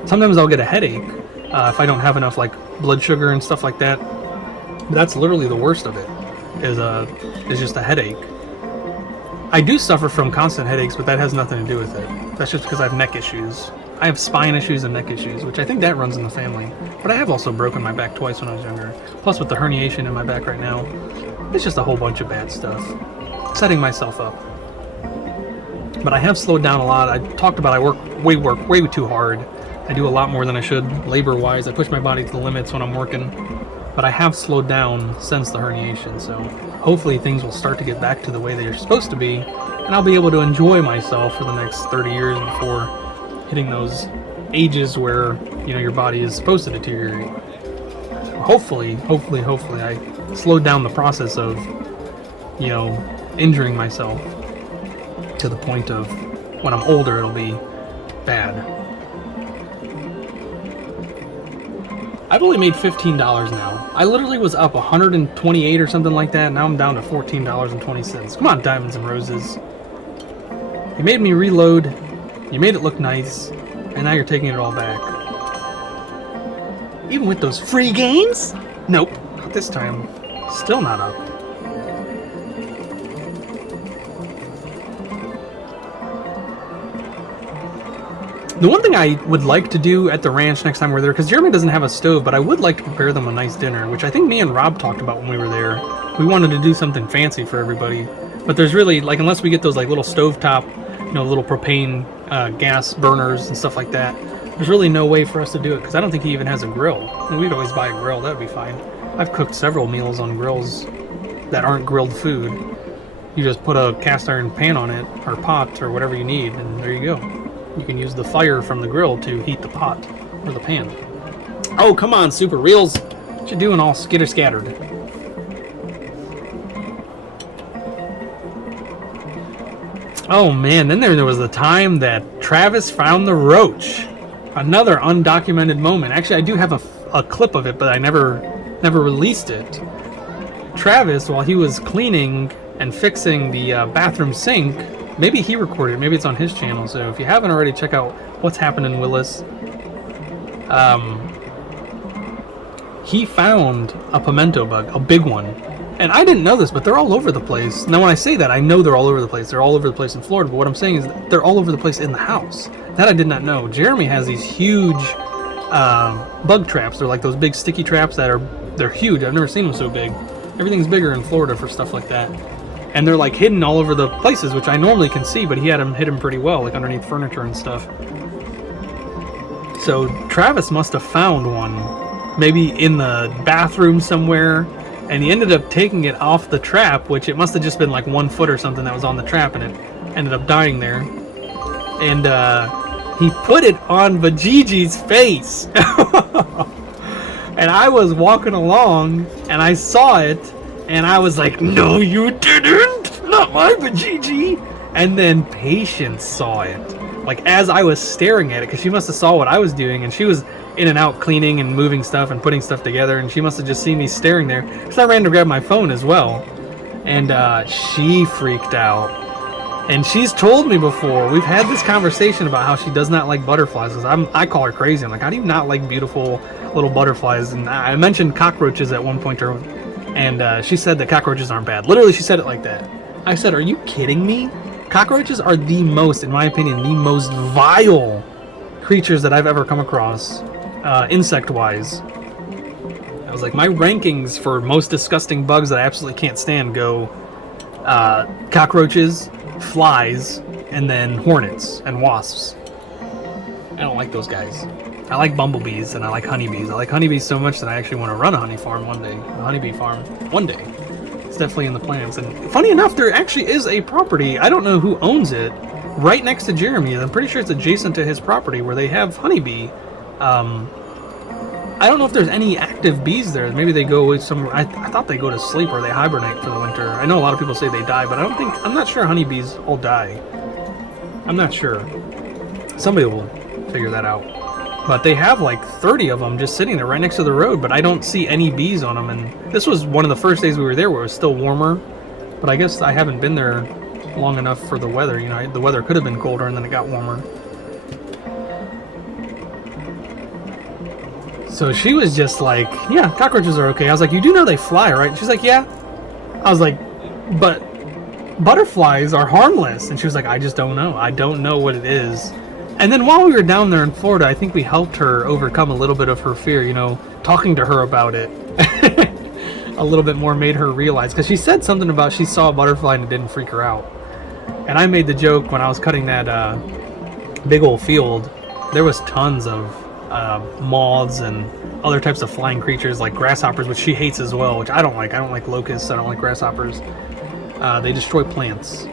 Sometimes I'll get a headache if I don't have enough like blood sugar and stuff like that. But that's literally the worst of it, is just a headache. I do suffer from constant headaches, but that has nothing to do with it. That's just because I have neck issues. I have spine issues and neck issues, which I think that runs in the family. But I have also broken my back twice when I was younger. Plus with the herniation in my back right now, it's just a whole bunch of bad stuff. Setting myself up. But I have slowed down a lot. I talked about I work way too hard. I do a lot more than I should, labor-wise. I push my body to the limits when I'm working. But I have slowed down since the herniation, so hopefully things will start to get back to the way they're supposed to be, and I'll be able to enjoy myself for the next 30 years before hitting those ages where, you know, your body is supposed to deteriorate. Hopefully I slowed down the process of, you know, injuring myself to the point of when I'm older it'll be bad. I've only made $15 now. I literally was up 128 or something like that. Now I'm down to $14.20. Come on, Diamonds and Roses. You made me reload. You made it look nice. And now you're taking it all back. Even with those free games? Nope. Not this time. Still not up. The one thing I would like to do at the ranch next time we're there, because Jeremy doesn't have a stove, but I would like to prepare them a nice dinner, which I think me and Rob talked about when we were there. We wanted to do something fancy for everybody, but there's really, like, unless we get those like little stovetop, you know, little propane gas burners and stuff like that, there's really no way for us to do it, because I don't think he even has a grill. And we'd always buy a grill, that'd be fine. I've cooked several meals on grills that aren't grilled food. You just put a cast iron pan on it, or pot, or whatever you need, and there you go. You can use the fire from the grill to heat the pot or the pan. Oh, come on, Super Reels. What you doing all skitter-scattered? Oh, man. Then there was the time that Travis found the roach. Another undocumented moment. Actually, I do have a clip of it, but I never released it. Travis, while he was cleaning and fixing the bathroom sink, maybe he recorded it, maybe it's on his channel, so if you haven't already, check out What's Happening Willis. He found a pimento bug, a big one. And I didn't know this, but they're all over the place. Now when I say that, I know they're all over the place. They're all over the place in Florida, but what I'm saying is they're all over the place in the house. That I did not know. Jeremy has these huge bug traps. They're like those big sticky traps they're huge. I've never seen them so big. Everything's bigger in Florida for stuff like that. And they're like hidden all over the places, which I normally can see, but he had them hidden pretty well, like underneath furniture and stuff. So Travis must have found one, maybe in the bathroom somewhere, and he ended up taking it off the trap, which it must have just been like 1 foot or something that was on the trap, and it ended up dying there. And he put it on Vajiji's face. And I was walking along, and I saw it, and I was like, no, you didn't! Not my Vajiji! And then Patience saw it. Like, as I was staring at it, because she must have saw what I was doing, and she was in and out cleaning and moving stuff and putting stuff together, and she must have just seen me staring there. Because I ran to grab my phone as well. And she freaked out. And she's told me before, we've had this conversation about how she does not like butterflies. Because I call her crazy. I'm like, how do you not like beautiful little butterflies? And I mentioned cockroaches at one point to her. And she said that cockroaches aren't bad. Literally, she said it like that. I said, are you kidding me? Cockroaches are the most, in my opinion, the most vile creatures that I've ever come across, insect-wise. I was like, my rankings for most disgusting bugs that I absolutely can't stand go cockroaches, flies, and then hornets and wasps. I don't like those guys. I like bumblebees and I like honeybees. I like honeybees so much that I actually want to run a honey farm one day. A honeybee farm one day. It's definitely in the plans. And funny enough, there actually is a property, I don't know who owns it, right next to Jeremy. I'm pretty sure it's adjacent to his property where they have honeybee. I don't know if there's any active bees there. Maybe they go somewhere. I thought they go to sleep or they hibernate for the winter. I know a lot of people say they die, but I'm not sure honeybees all die. I'm not sure. Somebody will figure that out. But they have like 30 of them just sitting there right next to the road, but I don't see any bees on them. And this was one of the first days we were there where it was still warmer. But I guess I haven't been there long enough for the weather. You know, the weather could have been colder and then it got warmer. So she was just like, yeah, cockroaches are okay. I was like, you do know they fly, right? She's like, yeah. I was like, but butterflies are harmless. And she was like, I just don't know. I don't know what it is. And then while we were down there in Florida, I think we helped her overcome a little bit of her fear, you know, talking to her about it. A little bit more made her realize, because she said something about she saw a butterfly and it didn't freak her out. And I made the joke when I was cutting that big old field, there was tons of moths and other types of flying creatures like grasshoppers, which she hates as well, which I don't like. I don't like locusts, I don't like grasshoppers. They destroy plants.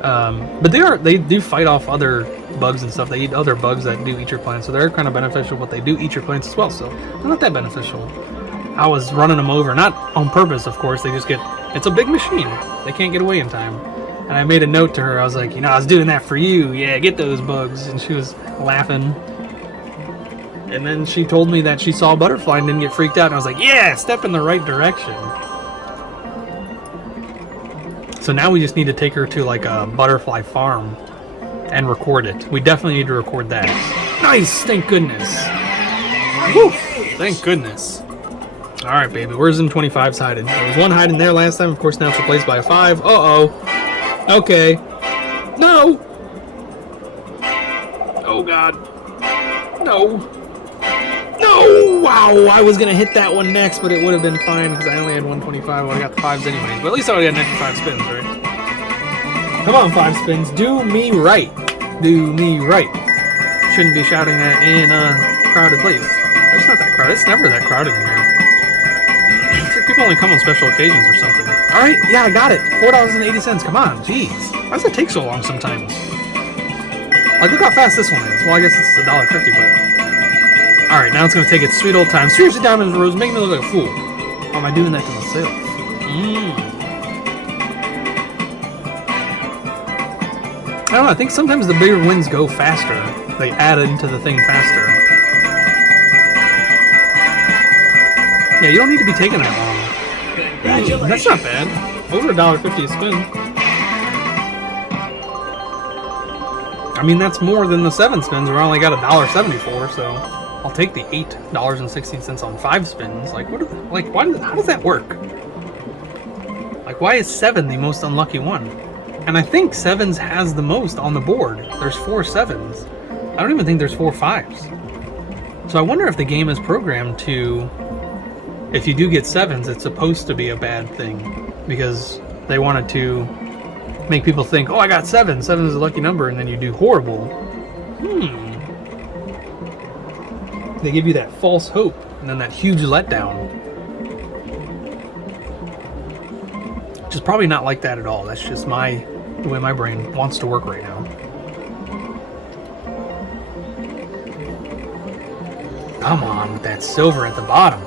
But they do fight off other bugs and stuff. They eat other bugs that do eat your plants, so they're kind of beneficial, but they do eat your plants as well, so they're not that beneficial. I was running them over, not on purpose, of course. They just it's a big machine. They can't get away in time. And I made a note to her. I was like, you know, I was doing that for you. Yeah, get those bugs. And she was laughing. And then she told me that she saw a butterfly and didn't get freaked out. And I was like, yeah, step in the right direction. So now we just need to take her to like a butterfly farm and record it. We definitely need to record that. Nice, thank goodness. Whew, thank goodness. All right, baby, where's M25's hiding? There was one hiding there last time. Of course, now it's replaced by a 5. Uh-oh. Okay. No. Oh god. No. No! Wow, I was gonna hit that one next, but it would have been fine because I only had 125. Well, I got the 5s anyways. But at least I already had 95 spins, right? Come on, 5 spins. Do me right. Do me right. Shouldn't be shouting that in a crowded place. It's not that crowded. It's never that crowded in here. It's like people only come on special occasions or something. Alright, yeah, I got it. $4.80. Come on, jeez. Why does it take so long sometimes? Like, look how fast this one is. Well, I guess it's $1.50, but... Alright, now it's going to take its sweet old time. Seriously, Diamonds Rose, make me look like a fool. Or am I doing that to myself? I don't know, I think sometimes the bigger wins go faster. They add into the thing faster. Yeah, you don't need to be taking that long. That's not bad. Over $1.50 a spin. I mean, that's more than the 7 spins where I only got $1.74, so I'll take the $8.16 on 5 spins. Like, how does that work? Like, why is 7 the most unlucky one? And I think 7s has the most on the board. There's 4 7s. I don't even think there's 4 5s. So I wonder if the game is programmed to, if you do get 7s, it's supposed to be a bad thing. Because they wanted to make people think, oh, I got 7. 7 is a lucky number, and then you do horrible. They give you that false hope, and then that huge letdown. Which is probably not like that at all. That's just the way my brain wants to work right now. Come on with that silver at the bottom.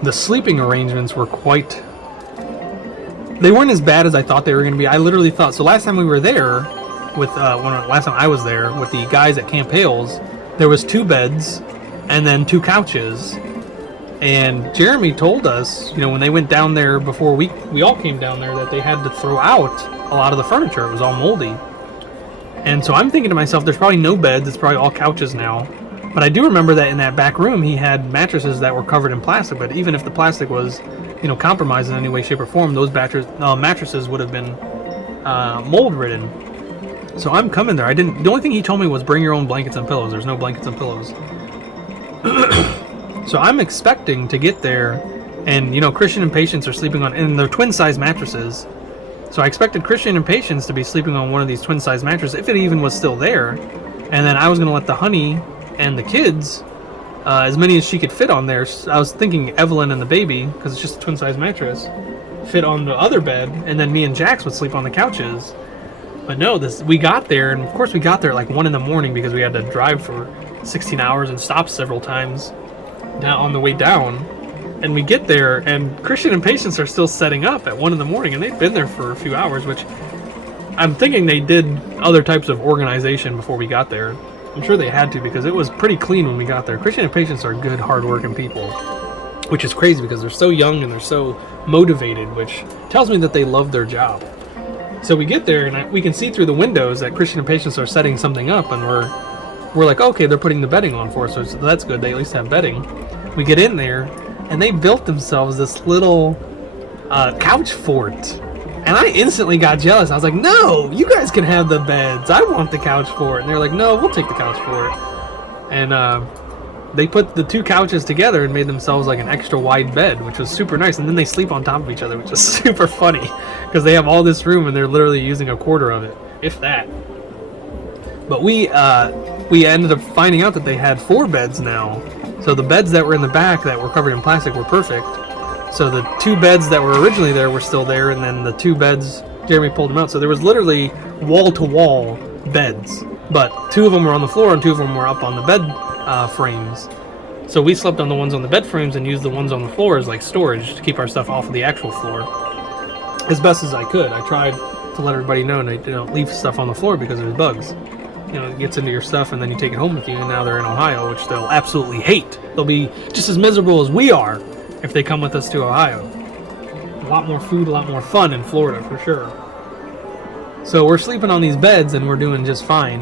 The sleeping arrangements were quite... They weren't as bad as I thought they were going to be. I literally thought... So last time we were there, last time I was there with the guys at Camp Hales, there was 2 beds and then 2 couches. And Jeremy told us, when they went down there before we all came down there, that they had to throw out a lot of the furniture. It was all moldy. And so I'm thinking to myself, there's probably no beds. It's probably all couches now. But I do remember that in that back room, he had mattresses that were covered in plastic. But even if the plastic was, compromised in any way, shape, or form, those mattresses would have been mold-ridden. So I'm coming there. The only thing he told me was bring your own blankets and pillows. There's no blankets and pillows. So I'm expecting to get there, and Christian and Patience are sleeping and they're twin-size mattresses. So I expected Christian and Patience to be sleeping on one of these twin-size mattresses, if it even was still there. And then I was going to let the honey and the kids, as many as she could fit on there. I was thinking Evelyn and the baby, because it's just a twin-size mattress, fit on the other bed, and then me and Jax would sleep on the couches. But no, we got there, and of course we got there at like 1 in the morning because we had to drive for 16 hours and stop several times down on the way down. And we get there, and Christian and Patience are still setting up at 1 in the morning, and they've been there for a few hours, which I'm thinking they did other types of organization before we got there. I'm sure they had to, because it was pretty clean when we got there. Christian and Patience are good, hard-working people, which is crazy because they're so young and they're so motivated, which tells me that they love their job. So we get there, and we can see through the windows that Christian and Patience are setting something up, and we're like, okay, they're putting the bedding on for us, so that's good. They at least have bedding. We get in there, and they built themselves this little couch fort. And I instantly got jealous. I was like, no, you guys can have the beds. I want the couch fort. And they're like, no, we'll take the couch fort. And they put the 2 couches together and made themselves like an extra wide bed, which was super nice. And then they sleep on top of each other, which is super funny because they have all this room and they're literally using a quarter of it, if that. But we ended up finding out that they had 4 beds now. So the beds that were in the back that were covered in plastic were perfect. So the 2 beds that were originally there were still there, and then the 2 beds, Jeremy pulled them out. So there was literally wall-to-wall beds, but 2 of them were on the floor and 2 of them were up on the bed frames. So we slept on the ones on the bed frames and used the ones on the floor as like storage to keep our stuff off of the actual floor as best as I could. I tried to let everybody know and don't leave stuff on the floor because there's bugs. It gets into your stuff and then you take it home with you, and now they're in Ohio, which they'll absolutely hate. They'll be just as miserable as we are if they come with us to Ohio. A lot more food, a lot more fun in Florida, for sure. So we're sleeping on these beds, and we're doing just fine.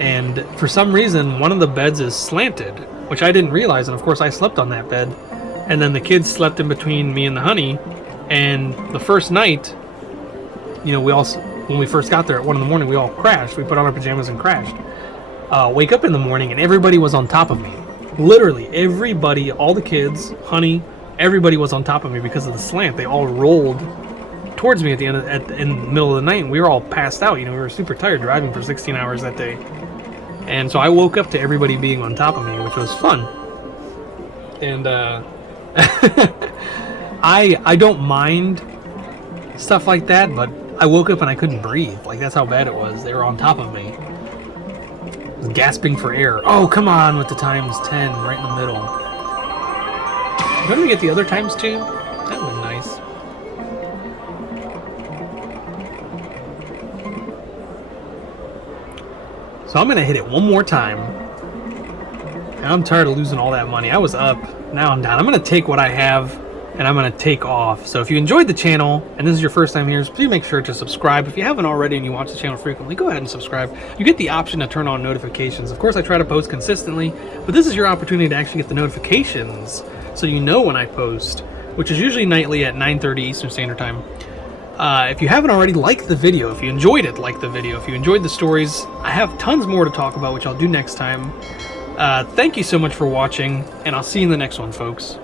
And for some reason, one of the beds is slanted, which I didn't realize, and of course I slept on that bed. And then the kids slept in between me and the honey, And the first night, you know, when we first got there at 1 in the morning, we all crashed. We put on our pajamas and crashed. Wake up in the morning and everybody was on top of me. Literally everybody, all the kids, Honey, everybody was on top of me because of the slant. They all rolled towards me in the middle of the night, and we were all passed out. You know, we were super tired driving for 16 hours that day. And so I woke up to everybody being on top of me, which was fun. And I don't mind stuff like that, but I woke up and I couldn't breathe. Like, that's how bad it was. They were on top of me. I was gasping for air. Oh, come on with the times 10 right in the middle. Don't we get the other times 2? That would be nice. So I'm going to hit it one more time. And I'm tired of losing all that money. I was up. Now I'm down. I'm going to take what I have and I'm going to take off. So if you enjoyed the channel and this is your first time here, please make sure to subscribe. If you haven't already and you watch the channel frequently, go ahead and subscribe. You get the option to turn on notifications. Of course, I try to post consistently, but this is your opportunity to actually get the notifications so you know when I post, which is usually nightly at 9:30 Eastern Standard Time. If you haven't already, like the video. If you enjoyed it, like the video. If you enjoyed the stories, I have tons more to talk about, which I'll do next time. Thank you so much for watching, and I'll see you in the next one, folks.